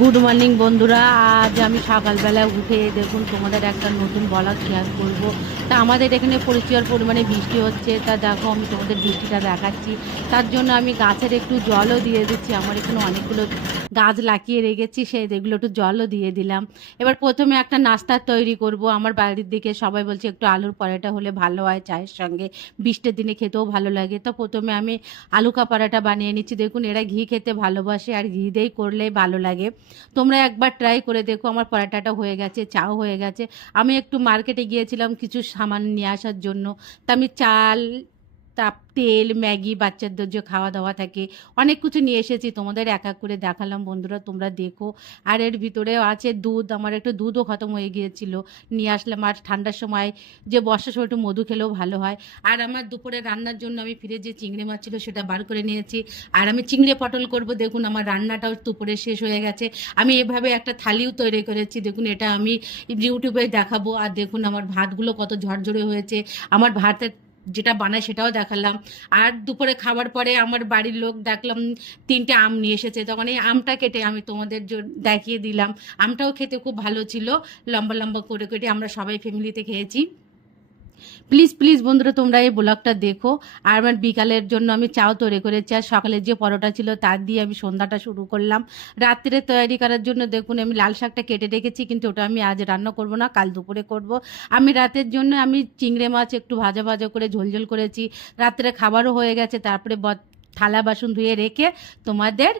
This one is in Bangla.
গুড মর্নিং বন্ধুরা। আজ আমি সকালবেলা উঠে দেখুন তোমাদের একটা নতুন ব্লগ শেয়ার করব। তা আমাদের এখানে প্রচুর পরিমাণে বৃষ্টি হচ্ছে, তা দেখো আমি তোমাদের বৃষ্টিটা দেখাচ্ছি। তার জন্য আমি গাছের একটু জলও দিয়ে দিচ্ছি। আমার এখানে অনেকগুলো গাছ লাগিয়ে রেখেছি, সেগুলো একটু জলও দিয়ে দিলাম। এবার প্রথমে একটা নাস্তা তৈরি করব। আমার বাড়ির দিকে সবাই বলছে একটু আলুর পরোটা হলে ভালো হয় চায়ের সঙ্গে, বৃষ্টির দিনে খেতেও ভালো লাগে। তো প্রথমে আমি আলু কা পরোটা বানিয়ে নিচ্ছি। দেখুন এরা ঘি খেতে ভালোবাসে আর ঘি দিয়েই করলে ভালো লাগে। তোমরা একবার ট্রাই করে দেখো। আমার পরাটাটা হয়ে গেছে, চাও হয়ে গেছে। আমি একটু মার্কেটে গিয়েছিলাম কিছু সামান নিয়ে আসার জন্য। তা আমি চাল, তেল, ম্যাগি, বাচ্চাদের যে খাওয়া দাওয়া থাকে, অনেক কিছু নিয়ে এসেছি। তোমাদের এক এক করে দেখালাম বন্ধুরা, তোমরা দেখো। আর এর ভিতরেও আছে দুধ। আমার একটু দুধও খতম হয়ে গিয়েছিল, নিয়ে আসলাম। আর ঠান্ডার সময় যে বর্ষার সময় একটু মধু খেলেও ভালো হয়। আর আমার দুপুরে রান্নার জন্য আমি ফ্রিজে চিংড়ি মাছ ছিল, সেটা বার করে নিয়েছি। আর আমি চিংড়ি পটল করব। দেখুন আমার রান্নাটাও দুপুরে শেষ হয়ে গেছে। আমি এভাবে একটা থালিও তৈরি করেছি, দেখুন এটা আমি ইউটিউবে দেখাবো। আর দেখুন আমার ভাতগুলো কত ঝরঝরে হয়েছে। আমার ভাতের যেটা বানায় সেটাও দেখালাম। আর দুপুরে খাবার পরে আমার বাড়ির লোক দেখলাম 3টে আম নিয়ে এসেছে, তখন এই আমটা কেটে আমি তোমাদের দেখিয়ে দিলাম। আমটাও খেতে খুব ভালো ছিল, লম্বা লম্বা করে কেটে আমরা সবাই ফ্যামিলিতে খেয়েছি। প্লিজ প্লিজ বন্ধুরা তোমরা এই ব্লগটা দেখো। আর আমার বিকালের জন্য আমি চাও তৈরি করেছি, আর সকালের যে পরোটা ছিল তার দিয়ে আমি সন্ধ্যাটা শুরু করলাম। রাত্রে তৈরি করার জন্য দেখুন আমি লাল শাকটা কেটে রেখেছি, কিন্তু ওটা আমি আজ রান্না করব না, কাল দুপুরে করব। আমি রাতের জন্য আমি চিংড়ি মাছ একটু ভাজা ভাজা করে ঝোল ঝোল করেছি। রাত্রে খাবারও হয়ে গেছে। তারপরে থালা বাসন ধুয়ে রেখে তোমাদের